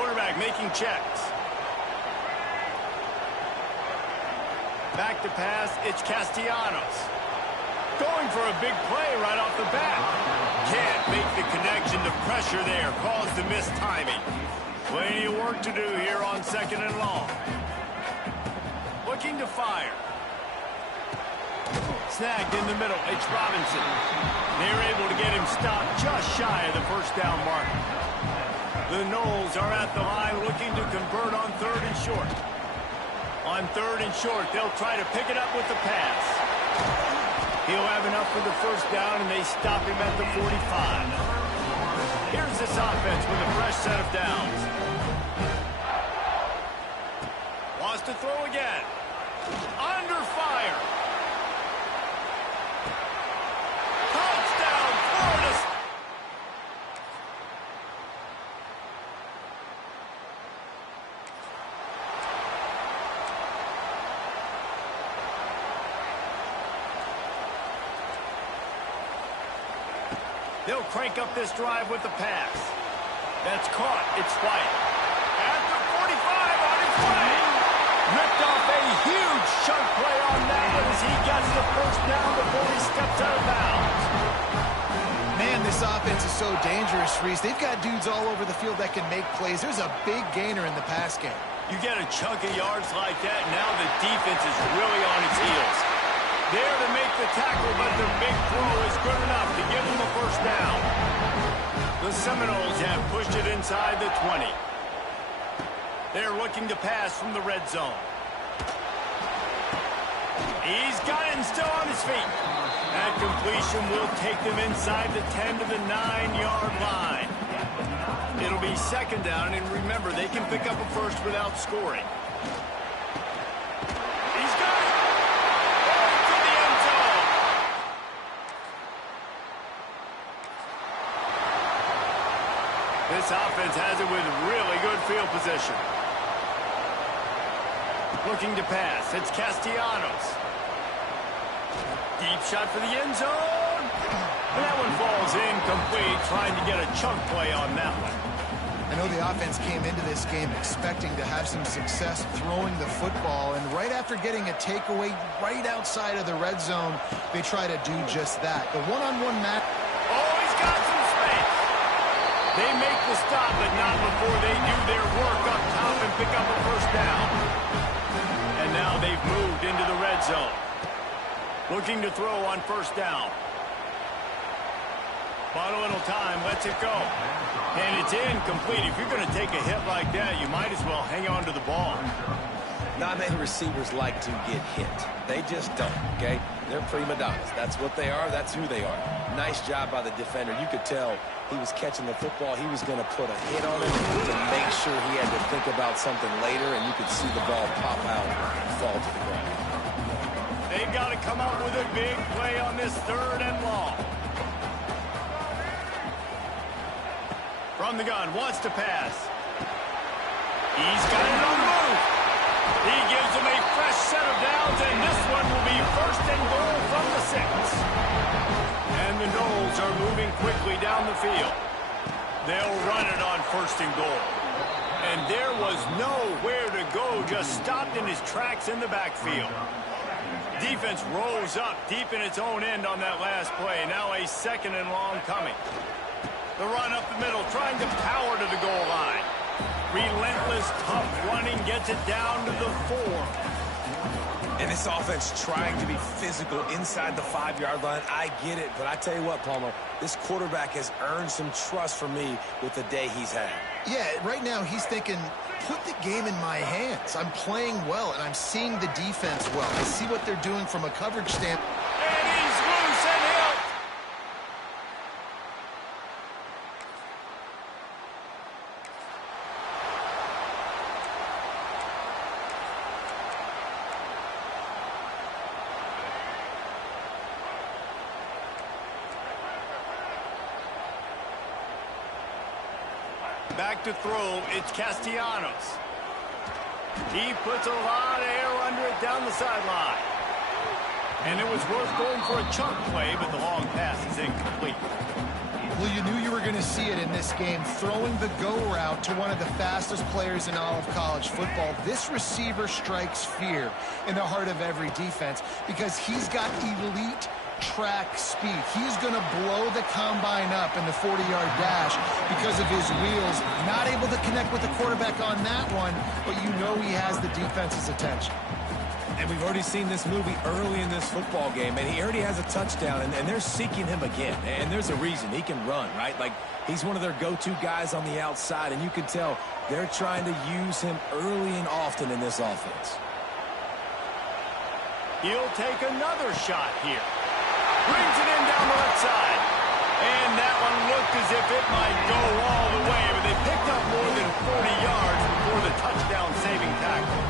Quarterback making checks. Back to pass, it's Castellanos. Going for a big play right off the bat. Can't make the connection. The pressure there caused the missed timing. Plenty of work to do here on 2nd and long. Looking to fire. Snagged in the middle. It's Robinson. They're able to get him stopped just shy of the first down mark. The Knowles are at the line looking to convert on 3rd and short. On 3rd and short, they'll try to pick it up with the pass. He'll have enough for the first down, and they stop him at the 45. Here's this offense with a fresh set of downs. Wants to throw again. Under fire. Touchdown, Florida. They'll crank up this drive with the pass. That's caught. It's White. At the 45 on his way. Ripped off a huge chunk play on that one as he gets the first down before he steps out of bounds. Man, this offense is so dangerous, Reese. They've got dudes all over the field that can make plays. There's a big gainer in the pass game. You get a chunk of yards like that, now the defense is really on its heels. There to make the tackle, but the big throw is good enough to give them a first down. The Seminoles have pushed it inside the 20. They're looking to pass from the red zone. He's got it and still on his feet. That completion will take them inside the 10 to the 9-yard line. It'll be 2nd down, and remember, they can pick up a first without scoring. He's got it. To the end zone. This offense has it with really good field position. Looking to pass. It's Castellanos. Deep shot for the end zone. And that one falls incomplete, trying to get a chunk play on that one. I know the offense came into this game expecting to have some success throwing the football, and right after getting a takeaway right outside of the red zone, they try to do just that. The one-on-one match. Oh, he's got some space. They make the stop, but not before they do their work up top and pick up a first down. And now they've moved into the red zone. Looking to throw on 1st down. Bought a little time, lets it go. And it's incomplete. If you're going to take a hit like that, you might as well hang on to the ball. Not many receivers like to get hit. They just don't, okay? They're prima donnas. That's what they are. That's who they are. Nice job by the defender. You could tell he was catching the football. He was going to put a hit on it to make sure he had to think about something later, and you could see the ball pop out and fall to the ground. They've got to come up with a big play on this 3rd and long. From the gun, wants to pass. He's got it on the move. He gives them a fresh set of downs, and this one will be 1st and goal from the 6. And the Knowles are moving quickly down the field. They'll run it on 1st and goal. And there was nowhere to go, just stopped in his tracks in the backfield. Defense rose up deep in its own end on that last play. Now a 2nd and long coming. The run up the middle, trying to power to the goal line. Relentless, tough running, gets it down to the 4. And this offense trying to be physical inside the 5-yard line. I get it, but I tell you what, Palmer, this quarterback has earned some trust from me with the day he's had. Yeah, right now he's thinking, put the game in my hands. I'm playing well, and I'm seeing the defense well. I see what they're doing from a coverage standpoint. And he's loose and hit. Back to throw, it's Castellanos. He puts a lot of air under it down the sideline. And it was worth going for a chunk play, but the long pass is incomplete. Well, you knew you were going to see it in this game, throwing the go route to one of the fastest players in all of college football. This receiver strikes fear in the heart of every defense because he's got elite track speed. He's going to blow the combine up in the 40-yard dash because of his wheels. Not able to connect with the quarterback on that one, but you know he has the defense's attention. And we've already seen this movie early in this football game, and he already has a touchdown, and they're seeking him again. And there's a reason. He can run, right? Like, he's one of their go-to guys on the outside, and you can tell they're trying to use him early and often in this offense. He'll take another shot here. Brings it in down the left side. And that one looked as if it might go all the way, but they picked up more than 40 yards before the touchdown-saving tackle.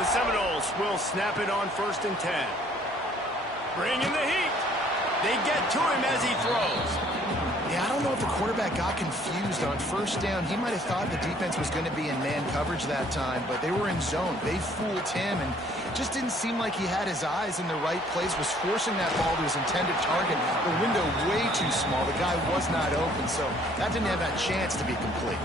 The Seminoles will snap it on 1st and 10. Bring in the heat. They get to him as he throws. Yeah, I don't know if the quarterback got confused on 1st down. He might have thought the defense was going to be in man coverage that time, but they were in zone. They fooled him, and just didn't seem like he had his eyes in the right place, was forcing that ball to his intended target. The window way too small. The guy was not open, so that didn't have a chance to be complete.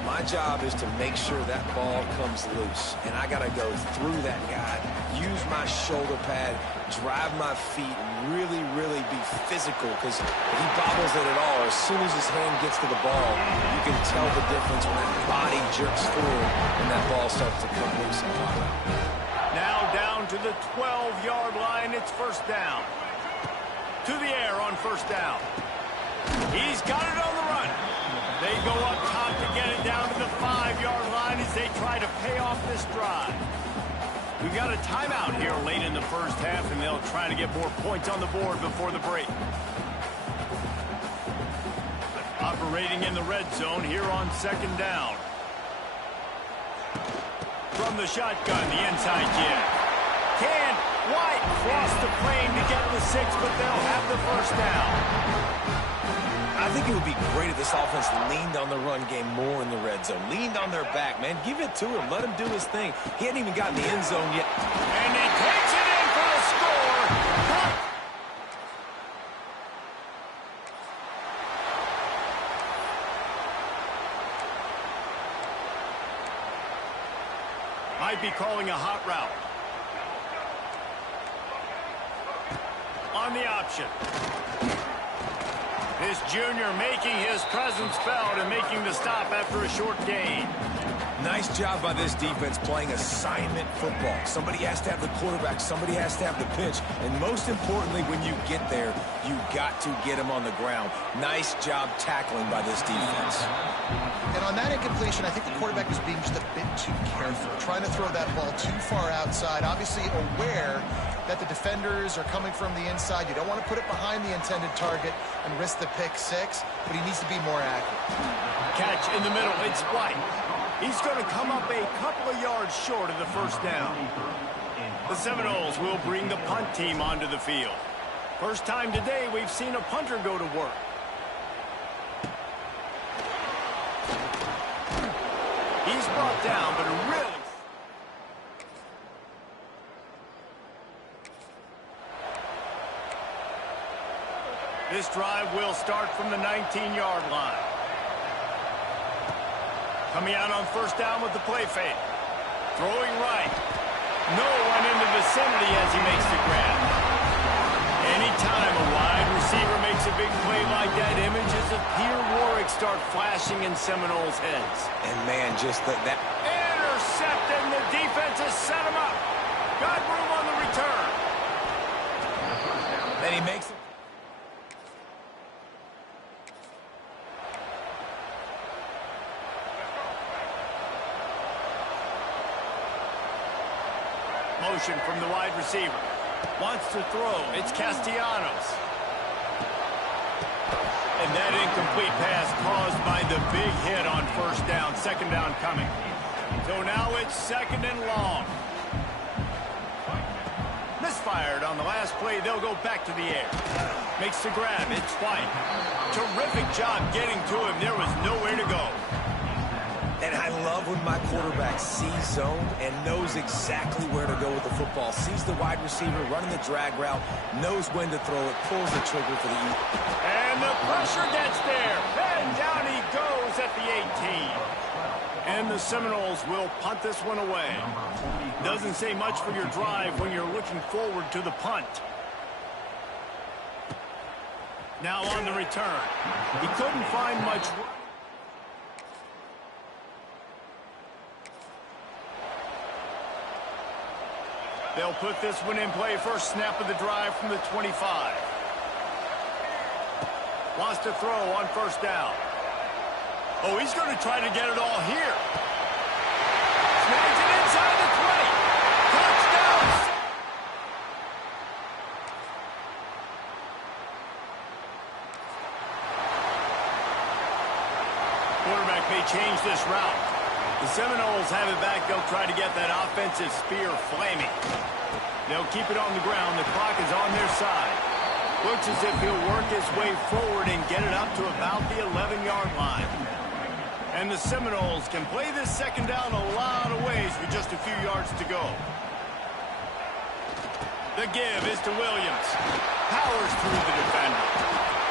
My job is to make sure that ball comes loose, and I got to go through that guy, use my shoulder pad, drive my feet, really, really be physical, because if he bobbles it at all, as soon as his hand gets to the ball, you can tell the difference when that body jerks forward and that ball starts to come loose and pop out. Now down to the 12-yard line. It's 1st down. To the air on 1st down. He's got it on the run. They go up top to get it down to the 5-yard line as they try to pay off this drive. We've got a timeout here late in the 1st half, and they'll try to get more points on the board before the break. Operating in the red zone here on 2nd down. From the shotgun, the inside jab. Can White cross the plane to get the 6, but they'll have the 1st down. I think it would be great if this offense leaned on the run game more in the red zone. Leaned on their back, man. Give it to him. Let him do his thing. He hadn't even gotten the end zone yet. And he takes it in for the score. Might be calling a hot route. On the option. This junior making his presence felt and making the stop after a short gain. Nice job by this defense playing assignment football. Somebody has to have the quarterback. Somebody has to have the pitch. And most importantly, when you get there, you got to get him on the ground. Nice job tackling by this defense. And on that incompletion, I think the quarterback was being just a bit too careful, trying to throw that ball too far outside, obviously aware that the defenders are coming from the inside. You don't want to put it behind the intended target and risk the pick 6, but he needs to be more accurate. Catch in the middle. It's White. He's going to come up a couple of yards short of the 1st down. The Seminoles will bring the punt team onto the field. First time today we've seen a punter go to work. He's brought down, but really... This drive will start from the 19-yard line. Coming out on 1st down with the play fake. Throwing right. No one in the vicinity as he makes the grab. Anytime a wide receiver makes a big play like that, images of Peter Warwick start flashing in Seminoles' heads. And man, just that... Intercepted, and the defense has set him up. Got room on the return. Then he makes it. Motion from the wide receiver. Wants to throw. It's Castellanos. And that incomplete pass caused by the big hit on 1st down. 2nd down coming. So now it's 2nd and long. Misfired on the last play. They'll go back to the air. Makes the grab. It's White. Terrific job getting to him. There was nowhere to go. And I love when my quarterback sees zone and knows exactly where to go with the football. Sees the wide receiver running the drag route, knows when to throw it, pulls the trigger for the eat. And the pressure gets there. And down he goes at the 18. And the Seminoles will punt this one away. Doesn't say much for your drive when you're looking forward to the punt. Now on the return. He couldn't find much. They'll put this one in play. First snap of the drive from the 25. Wants to throw on first down. Oh, he's going to try to get it all here. Snags it inside the 20. Touchdown. Quarterback may change this route. The Seminoles have it back. They'll try to get that offensive spear flaming. They'll keep it on the ground. The clock is on their side. Looks as if he'll work his way forward and get it up to about the 11-yard line. And the Seminoles can play this second down a lot of ways with just a few yards to go. The give is to Williams. Powers through the defender.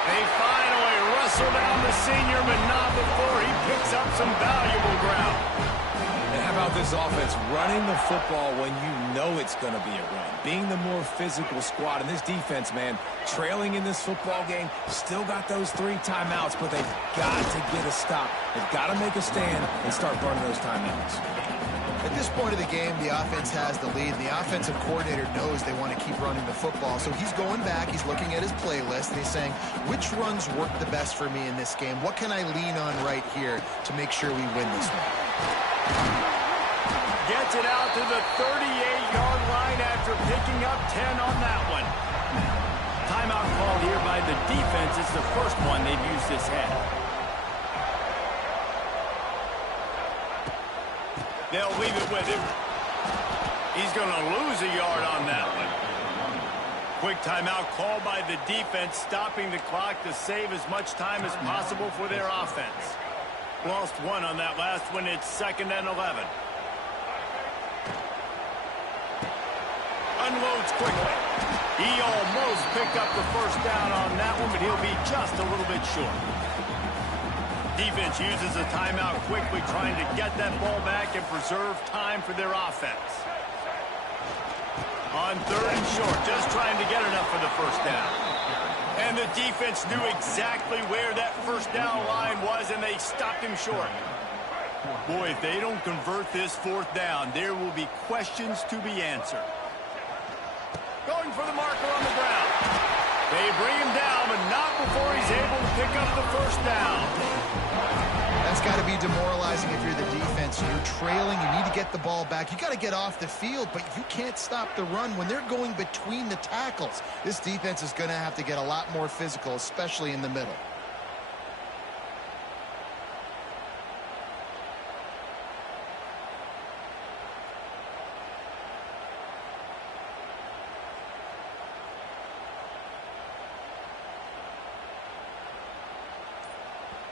They finally wrestle down the senior, but not before he picks up some valuable ground. And how about this offense running the football when you know it's going to be a run? Being the more physical squad. And this defense, man, trailing in this football game, still got those 3 timeouts, but they've got to get a stop. They've got to make a stand and start burning those timeouts. At this point of the game, the offense has the lead. The offensive coordinator knows they want to keep running the football. So he's going back. He's looking at his playlist. And he's saying, which runs work the best for me in this game? What can I lean on right here to make sure we win this one? Gets it out to the 38-yard line after picking up 10 on that one. Timeout called here by the defense. It's the first one they've used this half. They'll leave it with him. He's going to lose a yard on that one. Quick timeout called by the defense, stopping the clock to save as much time as possible for their offense. Lost 1 on that last one. It's 2nd and 11. Unloads quickly. He almost picked up the first down on that one, but he'll be just a little bit short. Defense uses a timeout quickly, trying to get that ball back and preserve time for their offense. On 3rd and short, just trying to get enough for the first down. And the defense knew exactly where that first down line was, and they stopped him short. Boy, if they don't convert this 4th down, there will be questions to be answered. Going for the marker on the ground. They bring him down, but not before he's able to pick up the first down. That's got to be demoralizing if you're the defense. You're trailing. You need to get the ball back. You got to get off the field, but you can't stop the run when they're going between the tackles. This defense is going to have to get a lot more physical, especially in the middle.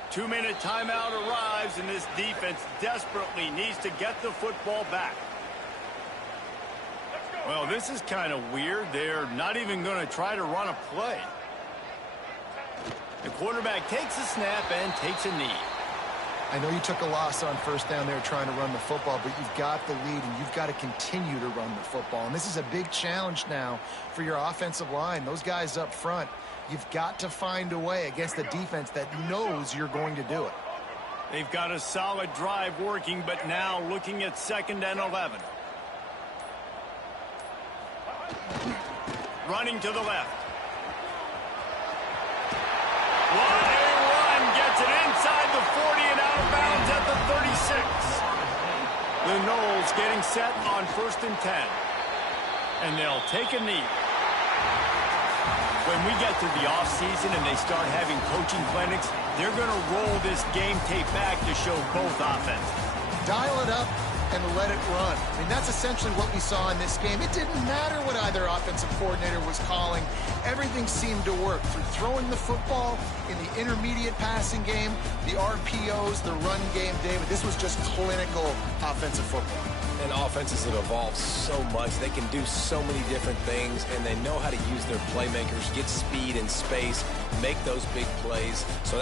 Two-minute timeout arrives, and this defense desperately needs to get the football back. Well, this is kind of weird. They're not even going to try to run a play. The quarterback takes a snap and takes a knee. I know you took a loss on first down there trying to run the football, but you've got the lead, and you've got to continue to run the football. And this is a big challenge now for your offensive line. Those guys up front, you've got to find a way against the defense that knows you're going to do it. They've got a solid drive working, but now looking at 2nd and 11. Running to the left. What a run! Gets it inside the 40 and out of bounds at the 36. The Noles getting set on 1st and 10. And they'll take a knee. When we get to the offseason and they start having coaching clinics, they're going to roll this game tape back to show both offenses. Dial it up and let it run. I mean, that's essentially what we saw in this game. It didn't matter what either offensive coordinator was calling. everything seemed to work through throwing the football in the intermediate passing game, the RPOs, the run game, David. This was just clinical offensive football. And offenses have evolved so much. They can do so many different things, and they know how to use their playmakers, get speed and space, make those big plays. So